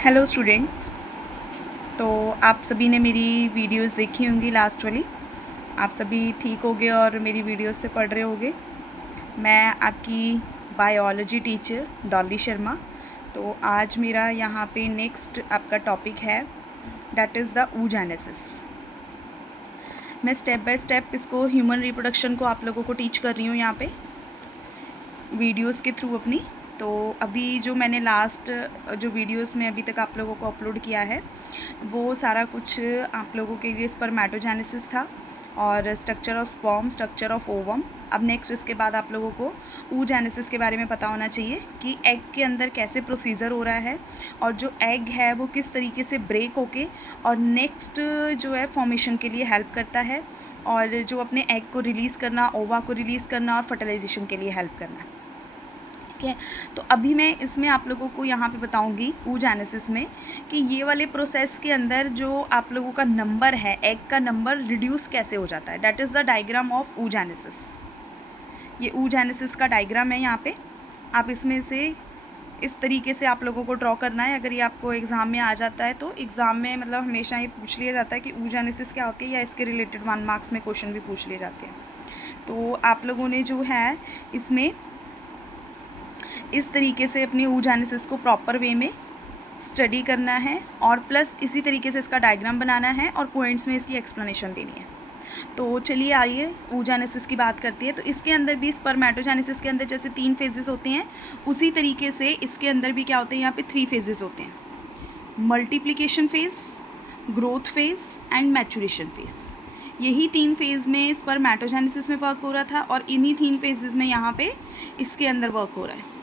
Hello students. तो आप सभी ने मेरी वीडियोस देखी होंगी लास्ट वाली। आप सभी ठीक होगे और मेरी वीडियोस से पढ़ रहे होगे। मैं आपकी बायोलॉजी टीचर डॉली शर्मा। तो आज मेरा यहाँ पे नेक्स्ट आपका टॉपिक है, दैट इज़ द oogenesis। मैं स्टेप बाय स्टेप इसको ह्यूमन रिप्रोडक्शन को आप लोगों को टीच कर रही हूँ यहाँ पे वीडियोस के थ्रू अपनी। तो अभी जो मैंने लास्ट जो वीडियोस में अभी तक आप लोगों को अपलोड किया है वो सारा कुछ आप लोगों के लिए स्पर्मेटोजेनेसिस था और structure of sperm, structure of ovum. अब नेक्स्ट इसके बाद आप लोगों को oogenesis के बारे में पता होना चाहिए कि एग के अंदर कैसे प्रोसीजर हो रहा है और जो एग है वो किस तरीके से ब्रेक होके और नेक्स्ट जो है फॉर्मेशन के लिए हेल्प करता है, और जो अपने एग को रिलीज़ करना, ओवा को रिलीज़ करना और फर्टिलाइजेशन के लिए हेल्प करना। ठीक है, तो अभी मैं इसमें आप लोगों को यहाँ पे बताऊँगी oogenesis में कि ये वाले प्रोसेस के अंदर जो आप लोगों का नंबर है, एग का नंबर रिड्यूस कैसे हो जाता है। That is the diagram of oogenesis। ये oogenesis का डायग्राम है यहाँ पे। आप इसमें से इस तरीके से आप लोगों को ड्रॉ करना है। अगर ये आपको एग्ज़ाम में आ जाता है तो एग्ज़ाम में मतलब हमेशा ये पूछ लिया जाता है कि oogenesis क्या होती है, या इसके रिलेटेड 1 मार्क्स में क्वेश्चन भी पूछ लिए जाते हैं। तो आप लोगों ने जो है इसमें इस तरीके से अपनी oogenesis को प्रॉपर वे में स्टडी करना है और प्लस इसी तरीके से इसका डायग्राम बनाना है और पॉइंट्स में इसकी एक्सप्लेनेशन देनी है। तो चलिए आइए oogenesis की बात करती है। तो इसके अंदर भी स्पर्मेटोजेनेसिस के अंदर जैसे 3 फेजेस होते हैं, उसी तरीके से इसके अंदर भी क्या होते हैं, यहाँ पे 3 फेजेस होते हैं। Multiplication phase, growth phase and maturation phase. यही 3 फेज़ में स्पर्मेटोजेनेसिस में वर्क हो रहा था और इन्हीं 3 फेजेस में यहाँ पे इसके अंदर वर्क हो रहा है।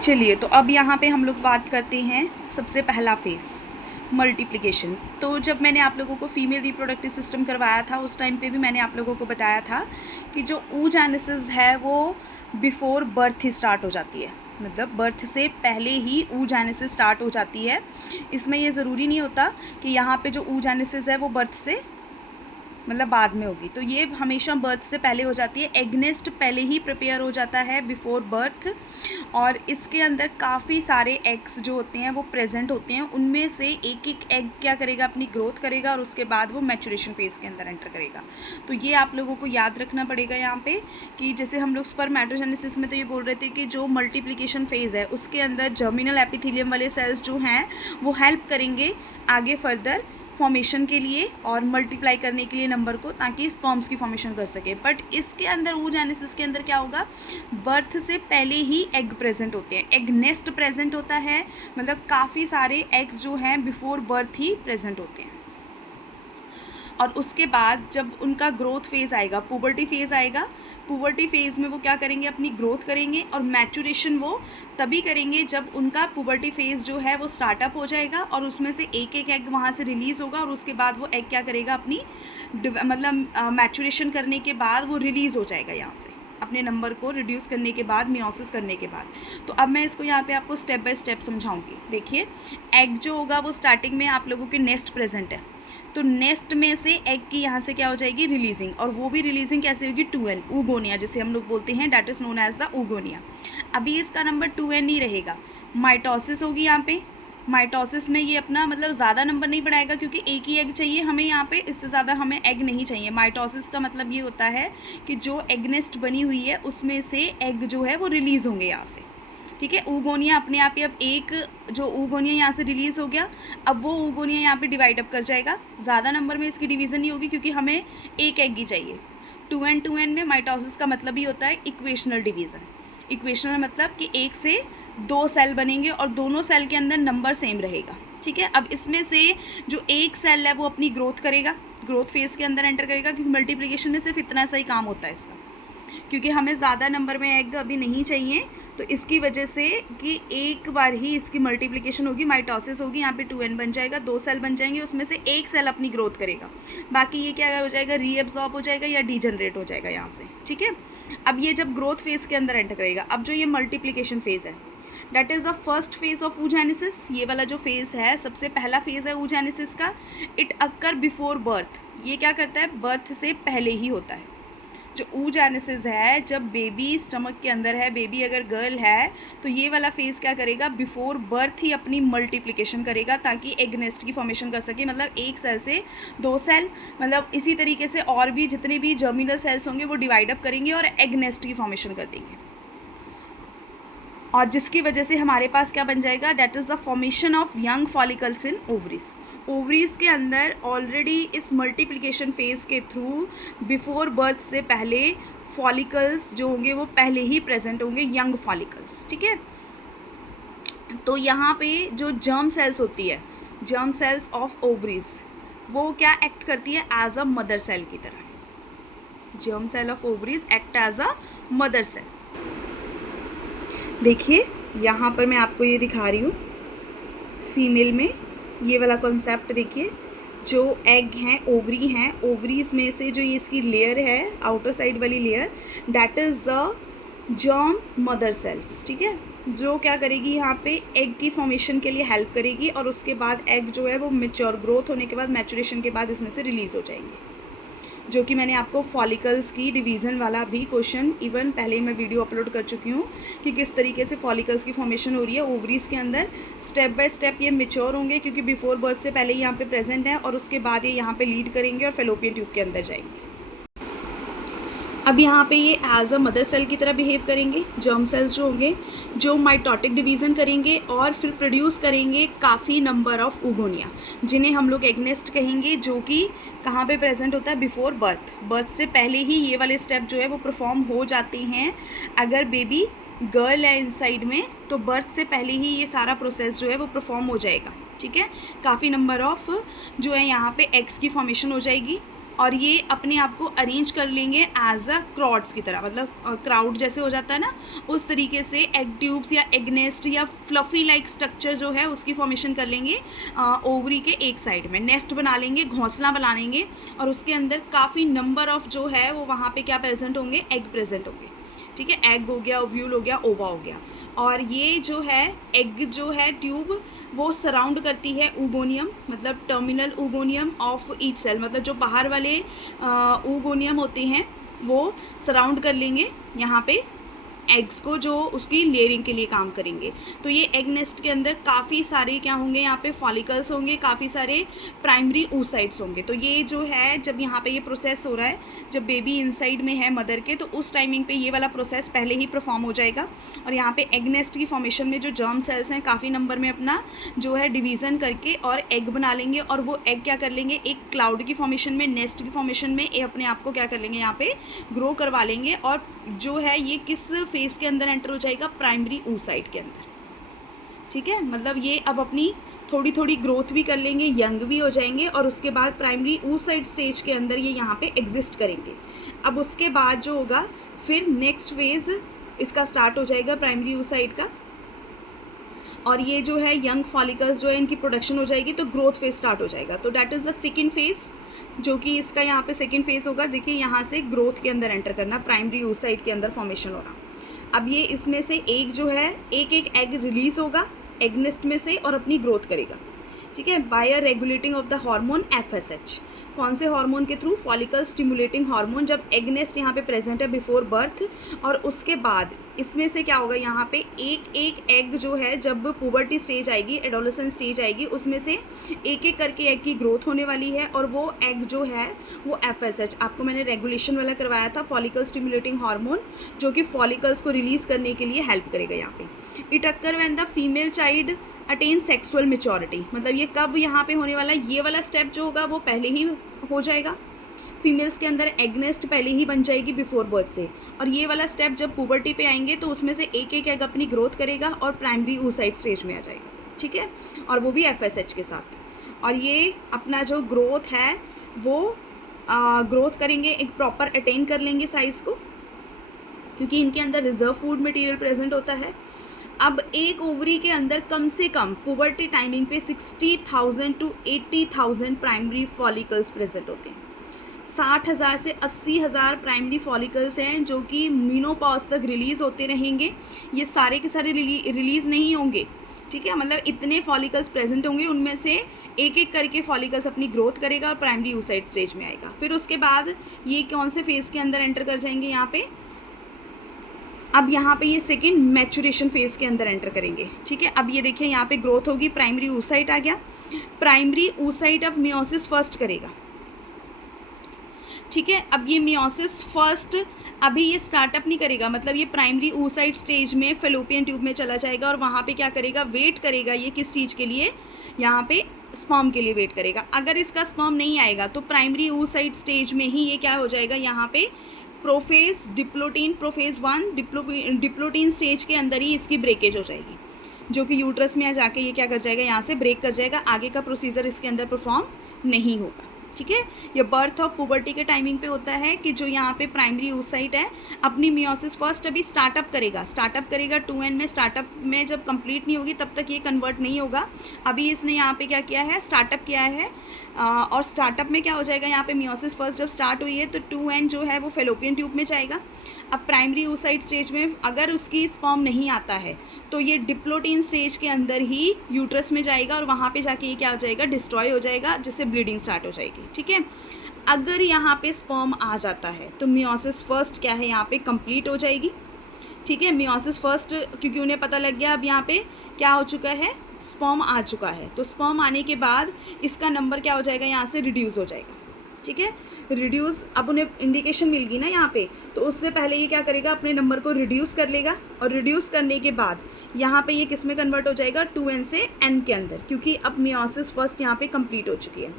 चलिए, तो अब यहाँ पे हम लोग बात करते हैं सबसे पहला फेज़ मल्टीप्लिकेशन। तो जब मैंने आप लोगों को फीमेल रिप्रोडक्टिव सिस्टम करवाया था उस टाइम पे भी मैंने आप लोगों को बताया था कि जो oogenesis है वो बिफोर बर्थ ही स्टार्ट हो जाती है, मतलब बर्थ से पहले ही oogenesis स्टार्ट हो जाती है। इसमें ये ज़रूरी नहीं होता कि यहाँ पे जो oogenesis है वो बर्थ से मतलब बाद में होगी, तो ये हमेशा बर्थ से पहले हो जाती है। एग नेस्ट पहले ही प्रिपेयर हो जाता है बिफोर बर्थ, और इसके अंदर काफ़ी सारे एग्स जो होते हैं वो प्रेजेंट होते हैं। उनमें से एक एक एग क्या करेगा, अपनी ग्रोथ करेगा और उसके बाद वो मैचुरेशन फेज़ के अंदर एंटर करेगा। तो ये आप लोगों को याद रखना पड़ेगा यहाँ पे कि जैसे हम लोग स्पर्मेटोजेनेसिस में तो ये बोल रहे थे कि जो मल्टीप्लिकेशन फेज़ है उसके अंदर जर्मिनल एपिथेलियम वाले सेल्स जो हैं वो हेल्प करेंगे आगे फर्दर फॉर्मेशन के लिए और मल्टीप्लाई करने के लिए नंबर को, ताकि स्पर्म्स की फॉर्मेशन कर सके। बट इसके अंदर oogenesis के अंदर क्या होगा, बर्थ से पहले ही एग प्रेजेंट होते हैं, एग नेस्ट प्रेजेंट होता है, मतलब काफ़ी सारे एग्स जो हैं बिफोर बर्थ ही प्रेजेंट होते हैं। और उसके बाद जब उनका ग्रोथ फेज़ आएगा, पुबर्टी फेज़ आएगा, पुबर्टी फेज़ में वो क्या करेंगे, अपनी ग्रोथ करेंगे। और मैचुरेशन वो तभी करेंगे जब उनका पुबर्टी फेज़ जो है वो स्टार्टअप हो जाएगा और उसमें से एक एक एग वहाँ से रिलीज़ होगा और उसके बाद वो एग क्या करेगा, अपनी मतलब मैचुरेशन करने के बाद वो रिलीज़ हो जाएगा यहाँ से, अपने नंबर को रिड्यूस करने के बाद, मियोसिस करने के बाद। तो अब मैं इसको यहाँ पे आपको स्टेप बाय स्टेप समझाऊंगी। देखिए, एग जो होगा वो स्टार्टिंग में आप लोगों के नेस्ट प्रेजेंट है, तो नेस्ट में से एग की यहाँ से क्या हो जाएगी, रिलीजिंग। और वो भी रिलीजिंग कैसे होगी, 2n, oogonia जिसे हम लोग बोलते हैं, that is known as the oogonia। अभी इसका नंबर 2n ही रहेगा। माइटोसिस होगी यहाँ पे। माइटोसिस में ये अपना मतलब ज़्यादा नंबर नहीं बढ़ाएगा क्योंकि एक ही एग चाहिए हमें यहाँ पे, इससे ज़्यादा हमें एग नहीं चाहिए। माइटोसिस का मतलब ये होता है कि जो एग नेस्ट बनी हुई है उसमें से एग जो है वो रिलीज़ होंगे यहाँ से। ठीक है, oogonia अपने आप ही, अब एक जो oogonia यहाँ से रिलीज़ हो गया, अब वो oogonia यहाँ पे डिवाइड अप कर जाएगा। ज़्यादा नंबर में इसकी डिवीज़न नहीं होगी क्योंकि हमें एक एग ही चाहिए। 2n में माइटोसिस का मतलब ही होता है इक्वेशनल डिवीज़न। इक्वेशनल मतलब कि एक से 2 सेल बनेंगे और दोनों सेल के अंदर नंबर सेम रहेगा। ठीक है, अब इसमें से जो एक सेल है वो अपनी ग्रोथ करेगा, ग्रोथ फेज़ के अंदर एंटर करेगा, क्योंकि मल्टीप्लिकेशन में सिर्फ इतना सा ही काम होता है इसका, क्योंकि हमें ज़्यादा नंबर में एग अभी नहीं चाहिए। तो इसकी वजह से कि एक बार ही इसकी मल्टीप्लिकेशन होगी, माइटोसिस होगी, यहाँ पे 2n बन जाएगा, 2 सेल बन जाएंगे, उसमें से एक सेल अपनी ग्रोथ करेगा, बाकी ये क्या हो जाएगा, रीएब्जॉर्ब हो जाएगा या डीजनरेट हो जाएगा यहाँ से। ठीक है, अब ये जब ग्रोथ फेज़ के अंदर एंटर करेगा, अब जो ये मल्टीप्लिकेशन फेज़ है that is the first phase of oogenesis। ये वाला जो फेज़ है सबसे पहला फेज़ है oogenesis का। इट अक्कर बिफोर बर्थ, ये क्या करता है, बर्थ से पहले ही होता है। जो oogenesis है, जब बेबी स्टमक के अंदर है, बेबी अगर गर्ल है तो ये वाला फेज़ क्या करेगा, बिफोर बर्थ ही अपनी मल्टीप्लिकेशन करेगा ताकि एग नेस्ट की फॉर्मेशन कर सके। मतलब एक सेल से 2 सेल, मतलब इसी तरीके से और भी जितने भी जर्मिनल सेल्स होंगे वो डिवाइड अप करेंगे और एग नेस्ट की फॉर्मेशन कर देंगे, और जिसकी वजह से हमारे पास क्या बन जाएगा, that is the formation of young follicles in ovaries. Ovaries के अंदर ऑलरेडी इस मल्टीप्लिकेशन फेज़ के थ्रू बिफोर बर्थ से पहले फॉलिकल्स जो होंगे वो पहले ही प्रेजेंट होंगे, यंग फॉलिकल्स, ठीक है। तो यहाँ पे जो जर्म सेल्स होती है, जर्म सेल्स ऑफ ओवरीज, वो क्या एक्ट करती है, एज अ मदर सेल की तरह। Germ cell of ovaries act as a mother cell. देखिए यहाँ पर मैं आपको ये दिखा रही हूँ, फीमेल में ये वाला कॉन्सेप्ट देखिए, जो एग हैं, ओवरी हैं, ओवरीज में से जो ये इसकी लेयर है, आउटर साइड वाली layer, that is the germ mother cells, ठीक है, जो क्या करेगी यहाँ पे एग की फॉर्मेशन के लिए हेल्प करेगी, और उसके बाद एग जो है वो मैच्योर, ग्रोथ होने के बाद, मैचुरेशन के बाद इसमें से रिलीज़ हो जाएंगे। जो कि मैंने आपको फॉलिकल्स की डिवीज़न वाला भी क्वेश्चन इवन पहले ही मैं वीडियो अपलोड कर चुकी हूँ कि किस तरीके से फॉलिकल्स की फॉर्मेशन हो रही है ओवरीज़ के अंदर। स्टेप बाय स्टेप ये मैच्योर होंगे क्योंकि बिफोर बर्थ से पहले यहाँ पे प्रेजेंट है, और उसके बाद ये यहाँ पे लीड करेंगे और फेलोपियन ट्यूब के अंदर जाएंगे। अब यहाँ पे ये एज अ मदर सेल की तरह बिहेव करेंगे, जर्म सेल्स जो होंगे, जो माइटोटिक डिवीज़न करेंगे और फिर प्रोड्यूस करेंगे काफ़ी नंबर ऑफ उगोनिया, जिन्हें हम लोग एग नेस्ट कहेंगे, जो कि कहाँ पे प्रेजेंट होता है, बिफोर बर्थ। बर्थ से पहले ही ये वाले स्टेप जो है वो परफॉर्म हो जाते हैं। अगर बेबी गर्ल है इनसाइड में तो बर्थ से पहले ही ये सारा प्रोसेस जो है वो परफॉर्म हो जाएगा, ठीक है। काफ़ी नंबर ऑफ जो है यहाँ पे एग्स की फॉर्मेशन हो जाएगी, और ये अपने आप को अरेंज कर लेंगे एज अ क्रॉड्स की तरह, मतलब क्राउड जैसे हो जाता है ना, उस तरीके से एग ट्यूब्स या एग नेस्ट या फ्लफी लाइक स्ट्रक्चर जो है उसकी फॉर्मेशन कर लेंगे ओवरी के एक साइड में, नेस्ट बना लेंगे, घोंसला बना लेंगे, और उसके अंदर काफ़ी नंबर ऑफ जो है वो वहाँ पे क्या प्रेजेंट होंगे, एग प्रेजेंट होंगे, ठीक है। एग हो गया, ओव्यूल हो गया, ओवा हो गया, और ये जो है एग जो है ट्यूब वो सराउंड करती है ऊगोनियम, मतलब terminal oogonium of each cell, मतलब जो बाहर वाले ऊगोनियम होते हैं वो सराउंड कर लेंगे यहाँ पे एग्स को, जो उसकी लेयरिंग के लिए काम करेंगे। तो ये एग नेस्ट के अंदर काफ़ी सारे क्या होंगे, यहाँ पे फॉलिकल्स होंगे, काफ़ी सारे प्राइमरी oocytes होंगे। तो ये जो है जब यहाँ पे ये प्रोसेस हो रहा है, जब बेबी इनसाइड में है मदर के, तो उस टाइमिंग पे ये वाला प्रोसेस पहले ही परफॉर्म हो जाएगा, और यहाँ पे एग नेस्ट की फॉर्मेशन में जो जर्म सेल्स हैं काफ़ी नंबर में अपना जो है डिवीज़न करके और एग बना लेंगे, और वो एग क्या कर लेंगे, एक क्लाउड की फॉर्मेशन में, नेस्ट की फॉर्मेशन में ये अपने आप को क्या कर लेंगे, यहाँ पे ग्रो करवा लेंगे, और जो है ये किस फेज़ के अंदर एंटर हो जाएगा, प्राइमरी oocyte के अंदर, ठीक है। मतलब ये अब अपनी थोड़ी थोड़ी ग्रोथ भी कर लेंगे, यंग भी हो जाएंगे, और उसके बाद प्राइमरी oocyte स्टेज के अंदर ये यहाँ पे एग्जिस्ट करेंगे। अब उसके बाद जो होगा फिर नेक्स्ट फेज़ इसका स्टार्ट हो जाएगा प्राइमरी oocyte का, और ये जो है यंग फॉलिकल्स जो है इनकी प्रोडक्शन हो जाएगी, तो ग्रोथ फेज स्टार्ट हो जाएगा। तो that is the second phase, जो कि इसका यहाँ पे सेकेंड फेज़ होगा। देखिए यहाँ से ग्रोथ के अंदर एंटर करना, प्राइमरी oocyte के अंदर फॉर्मेशन होना। अब ये इसमें से एक जो है एक एग रिलीज़ होगा एग नेस्ट में से और अपनी ग्रोथ करेगा, ठीक है, by a regulating of the hormone FSH। कौन से हार्मोन के थ्रू, फॉलिकल स्टिमुलेटिंग हार्मोन, जब एग नेस्ट यहाँ पे प्रेजेंट है बिफोर बर्थ, और उसके बाद इसमें से क्या होगा, यहाँ पे एक एक एग जो है जब पुबर्टी स्टेज आएगी, एडोलेसेंस स्टेज आएगी, उसमें से एक एक करके एग की ग्रोथ होने वाली है, और वो एग जो है वो FSH, आपको मैंने रेगुलेशन वाला करवाया था, फॉलिकल स्टिमुलेटिंग हार्मोन, जो कि फॉलिकल्स को रिलीज़ करने के लिए हेल्प करेगा यहाँ पे। It occur when the female child attain sexual maturity, मतलब ये कब यहाँ पे होने वाला है, ये वाला स्टेप जो होगा वो पहले ही हो जाएगा, फीमेल्स के अंदर एग नेस्ट पहले ही बन जाएगी बिफोर बर्थ से, और ये वाला स्टेप जब पुबर्टी पे आएंगे तो उसमें से एक एक एग अपनी ग्रोथ करेगा और प्राइमरी oocyte स्टेज में आ जाएगा, ठीक है, और वो भी FSH के साथ। और ये अपना जो ग्रोथ है वो ग्रोथ करेंगे, एक प्रॉपर अटेन कर लेंगे साइज़ को, क्योंकि इनके अंदर रिजर्व फूड मटेरियल प्रेजेंट होता है। अब एक ओवरी के अंदर कम से कम पुबर्टी टाइमिंग पे 60,000 to 80,000 प्राइमरी फॉलिकल्स प्रेजेंट होते हैं। 60,000 से 80,000 प्राइमरी फॉलिकल्स हैं जो कि मीनोपॉज तक रिलीज़ होते रहेंगे। ये सारे के सारे रिलीज़ नहीं होंगे, ठीक है, मतलब इतने फॉलिकल्स प्रेजेंट होंगे, उनमें से एक एक करके फॉलिकल्स अपनी ग्रोथ करेगा और प्राइमरी oocyte स्टेज में आएगा। फिर उसके बाद ये कौन से फेज़ के अंदर एंटर कर जाएंगे यहाँ पे, अब यहाँ पे ये सेकेंड मैचुरेशन फेज़ के अंदर एंटर करेंगे। ठीक है, अब ये देखिए यहाँ पे ग्रोथ होगी, प्राइमरी oocyte आ गया। प्राइमरी oocyte अब मियोसिस फर्स्ट करेगा। ठीक है, अब ये मियोसिस फर्स्ट अभी ये स्टार्टअप नहीं करेगा, मतलब ये प्राइमरी oocyte स्टेज में फेलोपियन ट्यूब में चला जाएगा और वहाँ पे क्या करेगा, वेट करेगा ये किस चीज़ के लिए, यहाँ पे स्पर्म के लिए वेट करेगा। अगर इसका स्पर्म नहीं आएगा तो प्राइमरी oocyte स्टेज में ही ये क्या हो जाएगा, यहाँ पे prophase diplotene, prophase 1 diplotene stage के अंदर ही इसकी ब्रेकेज हो जाएगी, जो कि यूट्रस में जाके ये क्या कर जाएगा, यहाँ से ब्रेक कर जाएगा। आगे का प्रोसीजर इसके अंदर परफॉर्म नहीं होगा। ठीक है, ये बर्थ ऑफ पुबर्टी के टाइमिंग पे होता है कि जो यहाँ पे प्राइमरी oocyte है अपनी मियोसिस फर्स्ट अभी स्टार्टअप करेगा 2n में। स्टार्टअप में जब कंप्लीट नहीं होगी तब तक ये कन्वर्ट नहीं होगा। अभी इसने यहाँ पे क्या किया है, स्टार्टअप किया है, और स्टार्टअप में क्या हो जाएगा, यहाँ पे मियोसिस फर्स्ट जब स्टार्ट हुई है तो 2n जो है वो फेलोपियन ट्यूब में जाएगा। अब प्राइमरी oocyte स्टेज में अगर उसकी स्पर्म नहीं आता है तो ये डिप्लोटीन स्टेज के अंदर ही यूट्रस में जाएगा और वहाँ पे जाके ये क्या हो जाएगा, डिस्ट्रॉय हो जाएगा, जिससे ब्लीडिंग स्टार्ट हो जाएगी। ठीक है, अगर यहाँ पे स्पर्म आ जाता है तो मियोसिस फर्स्ट क्या है, यहाँ पे कंप्लीट हो जाएगी। ठीक है, मियोसिस फर्स्ट क्योंकि उन्हें पता लग गया अब यहाँ पे क्या हो चुका है, स्पर्म आ चुका है, तो स्पर्म आने के बाद इसका नंबर क्या हो जाएगा, यहाँ से रिड्यूस हो जाएगा। ठीक है, रिड्यूस, अब उन्हें इंडिकेशन मिल गई ना यहाँ पे, तो उससे पहले ये क्या करेगा, अपने नंबर को रिड्यूस कर लेगा और रिड्यूस करने के बाद यहाँ पे ये किस में कन्वर्ट हो जाएगा, 2n से n के अंदर, क्योंकि अब मियोसिस फर्स्ट यहाँ पे कंप्लीट हो चुकी है।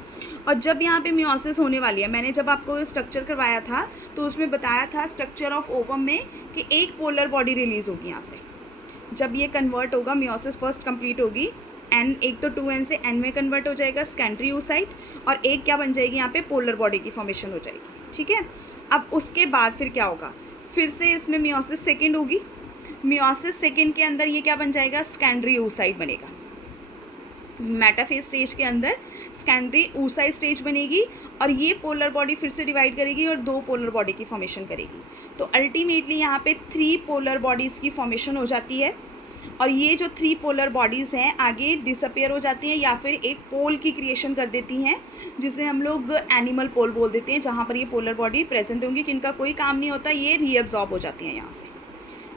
और जब यहाँ पे मियोसिस होने वाली है, मैंने जब आपको स्ट्रक्चर करवाया था तो उसमें बताया था स्ट्रक्चर ऑफ ओवम में कि एक पोलर बॉडी रिलीज़ होगी यहाँ से। जब ये कन्वर्ट होगा, मियोसिस फर्स्ट कंप्लीट होगी, n एक तो 2n से n में कन्वर्ट हो जाएगा सेकेंडरी oocyte, और एक क्या बन जाएगी, यहाँ पे पोलर बॉडी की फॉर्मेशन हो जाएगी। ठीक है, अब उसके बाद फिर क्या होगा, फिर से इसमें मियोसिस सेकेंड होगी। मियोसिस सेकेंड के अंदर ये क्या बन जाएगा, सेकेंडरी oocyte बनेगा। मेटाफेज स्टेज के अंदर सेकेंडरी oocyte स्टेज बनेगी और ये पोलर बॉडी फिर से डिवाइड करेगी और 2 पोलर बॉडी की फॉर्मेशन करेगी। तो अल्टीमेटली यहाँ पे 3 पोलर बॉडीज़ की फॉर्मेशन हो जाती है, और ये जो 3 पोलर बॉडीज़ हैं आगे डिसअपेयर हो जाती हैं या फिर एक पोल की क्रिएशन कर देती हैं, जिसे हम लोग एनिमल पोल बोल देते हैं, जहाँ पर ये पोलर बॉडी प्रेजेंट होंगी, कि इनका कोई काम नहीं होता, ये रीअब्जॉर्ब हो जाती हैं यहाँ से।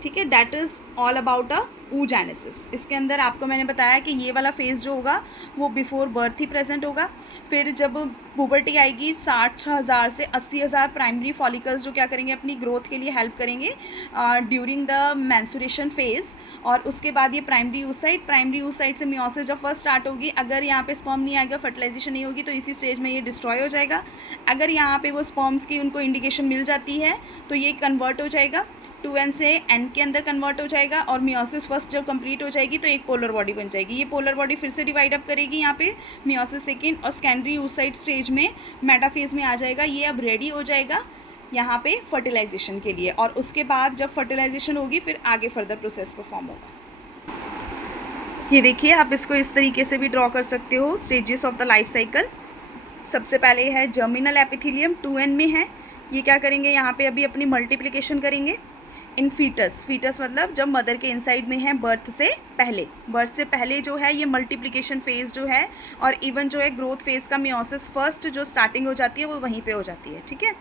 ठीक है, that is all about a oogenesis। इसके अंदर आपको मैंने बताया कि ये वाला फेज़ जो होगा वो बिफोर बर्थ ही प्रेजेंट होगा। फिर जब पुबर्टी आएगी 60,000 से 80,000 प्राइमरी फॉलिकल्स जो क्या करेंगे, अपनी ग्रोथ के लिए हेल्प करेंगे ड्यूरिंग द मेंस्ट्रुएशन फेज़। और उसके बाद ये प्राइमरी oocyte से मियोसिस जब फर्स्ट स्टार्ट होगी, अगर यहाँ पे स्पर्म नहीं आएगा, फर्टिलाइजेशन नहीं होगी, तो इसी स्टेज में ये डिस्ट्रॉय हो जाएगा। अगर यहाँ पे वो स्पर्म्स की उनको इंडिकेशन मिल जाती है तो ये कन्वर्ट हो जाएगा, 2n से n के अंदर कन्वर्ट हो जाएगा, और मियोसिस फर्स्ट जब कंप्लीट हो जाएगी तो एक पोलर बॉडी बन जाएगी। ये पोलर बॉडी फिर से डिवाइड अप करेगी यहाँ पे मियोसिस सेकेंड, और सेकेंडरी oocyte स्टेज में मेटाफेज में आ जाएगा। ये अब रेडी हो जाएगा यहाँ पे फर्टिलाइजेशन के लिए, और उसके बाद जब फर्टिलाइजेशन होगी फिर आगे फर्दर प्रोसेस परफॉर्म होगा। ये देखिए, आप इसको इस तरीके से भी ड्रॉ कर सकते हो, stages of the life cycle. सबसे पहले है जर्मिनल एपिथेलियम, 2n में है। ये क्या करेंगे, यहाँ पे अभी अपनी मल्टीप्लिकेशन करेंगे इन फीटस मतलब जब मदर के इनसाइड में है, बर्थ से पहले जो है ये मल्टीप्लिकेशन फेज़ जो है, और इवन जो है ग्रोथ फेज़ का मियोसिस फर्स्ट जो स्टार्टिंग हो जाती है वो वहीं पे हो जाती है। ठीक है,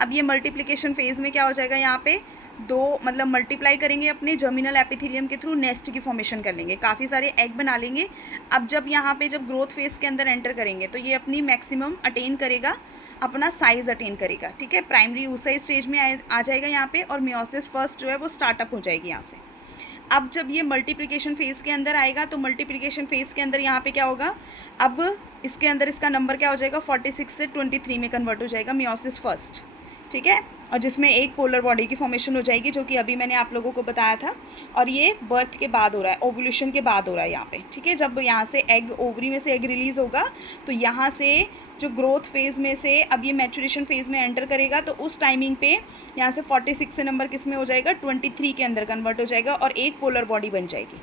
अब ये मल्टीप्लिकेशन फेज़ में क्या हो जाएगा, यहाँ पे 2 मतलब मल्टीप्लाई करेंगे अपने जर्मिनल एपिथेलियम के थ्रू, नेस्ट की फॉर्मेशन कर लेंगे, काफ़ी सारे एग बना लेंगे। अब जब यहाँ पे जब ग्रोथ फेज़ के अंदर एंटर करेंगे तो ये अपनी मैक्सिमम अटेन करेगा, अपना साइज़ अटेन करेगा। ठीक है, प्राइमरी oocyte स्टेज में आ जाएगा यहाँ पे, और मियोसिस फर्स्ट जो है वो स्टार्टअप हो जाएगी यहाँ से। अब जब ये मल्टीप्लिकेशन फेज़ के अंदर आएगा तो मल्टीप्लिकेशन फेज़ के अंदर यहाँ पे क्या होगा, अब इसके अंदर इसका नंबर क्या हो जाएगा, 46 से 23 में कन्वर्ट हो जाएगा मियोसिस फर्स्ट। ठीक है, और जिसमें एक पोलर बॉडी की फॉर्मेशन हो जाएगी, जो कि अभी मैंने आप लोगों को बताया था, और ये बर्थ के बाद हो रहा है, ओव्यूलेशन के बाद हो रहा है यहाँ पे। ठीक है, जब यहाँ से एग, ओवरी में से एग रिलीज़ होगा तो यहाँ से जो ग्रोथ फेज़ में से अब ये मैचुरेशन फेज़ में एंटर करेगा, तो उस टाइमिंग पे यहाँ से 46 से नंबर किस में हो जाएगा, 23 के अंदर कन्वर्ट हो जाएगा और एक पोलर बॉडी बन जाएगी।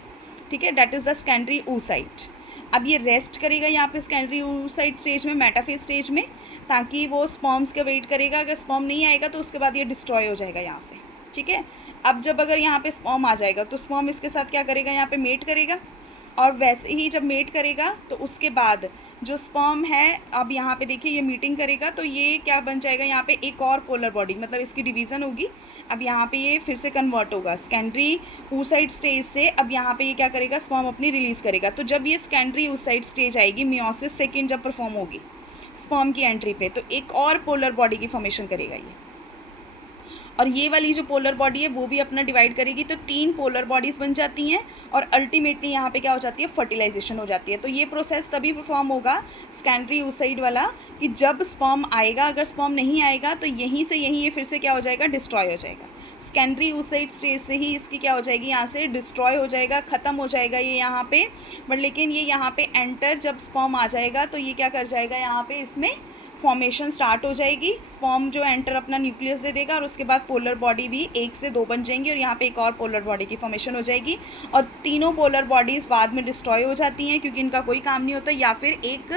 ठीक है, that is the secondary oocyte। अब ये रेस्ट करेगा यहाँ पे सेकेंडरी oocyte स्टेज में, मेटाफेज स्टेज में, ताकि वो स्पर्म्स का वेट करेगा। अगर स्पर्म नहीं आएगा तो उसके बाद ये डिस्ट्रॉय हो जाएगा यहाँ से। ठीक है, अब जब अगर यहाँ पे स्पर्म आ जाएगा तो स्पर्म इसके साथ क्या करेगा, यहाँ पे मेट करेगा, और वैसे ही जब मेट करेगा तो उसके बाद जो स्पर्म है, अब यहाँ पे देखिए ये मीटिंग करेगा तो ये क्या बन जाएगा, यहाँ पे एक और पोलर बॉडी, मतलब इसकी डिवीज़न होगी। अब यहाँ पे ये फिर से कन्वर्ट होगा सेकेंडरी oocyte स्टेज से। अब यहाँ पे ये क्या करेगा, स्पर्म अपनी रिलीज़ करेगा। तो जब ये सेकेंडरी oocyte स्टेज आएगी, मियोसिस सेकेंड जब परफॉर्म होगी स्पर्म की एंट्री पे, तो एक और पोलर बॉडी की फॉर्मेशन करेगा ये। और ये वाली जो पोलर बॉडी है वो भी अपना डिवाइड करेगी, तो 3 पोलर बॉडीज़ बन जाती हैं और अल्टीमेटली यहाँ पे क्या हो जाती है, फर्टिलाइजेशन हो जाती है। तो ये प्रोसेस तभी परफॉर्म होगा सेकेंडरी oocyte वाला कि जब स्पर्म आएगा। अगर स्पर्म नहीं आएगा तो यहीं से यहीं ये फिर से क्या हो जाएगा, डिस्ट्रॉय हो जाएगा। सेकेंडरी oocyte स्टेज से ही इसकी क्या हो जाएगी, यहाँ से डिस्ट्रॉय हो जाएगा, ख़त्म हो जाएगा ये यहाँ पे। बट लेकिन ये यहाँ पे एंटर जब स्पर्म आ जाएगा तो ये क्या कर जाएगा, यहाँ पे इसमें फॉर्मेशन स्टार्ट हो जाएगी। स्पर्म जो एंटर अपना न्यूक्लियस दे देगा और उसके बाद पोलर बॉडी भी 1 से 2 बन जाएंगी और यहाँ पे एक और पोलर बॉडी की फॉर्मेशन हो जाएगी। और तीनों पोलर बॉडीज़ बाद में डिस्ट्रॉय हो जाती हैं क्योंकि इनका कोई काम नहीं होता, या फिर एक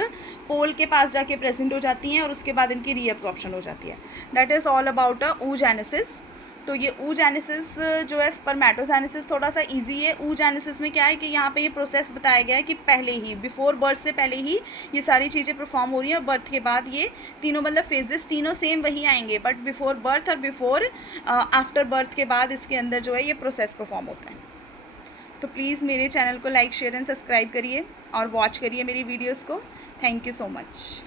पोल के पास जाके प्रेजेंट हो जाती हैं और उसके बाद इनकी रीअब्जॉर्प्शन हो जाती है। That is all about oogenesis। तो ये oogenesis जो है, स्पर्मेटोजेनेसिस थोड़ा सा इजी है। oogenesis में क्या है कि यहाँ पे ये प्रोसेस बताया गया है कि पहले ही, बिफोर बर्थ से पहले ही ये सारी चीज़ें परफॉर्म हो रही हैं और बर्थ के बाद ये तीनों, मतलब फेजेस तीनों सेम वही आएंगे, बट बिफोर बर्थ और बिफोर आफ्टर बर्थ के बाद इसके अंदर जो है ये प्रोसेस परफॉर्म होता है। तो प्लीज़ मेरे चैनल को लाइक, शेयर एंड सब्सक्राइब करिए और वॉच करिए मेरी वीडियोज़ को। Thank you so much.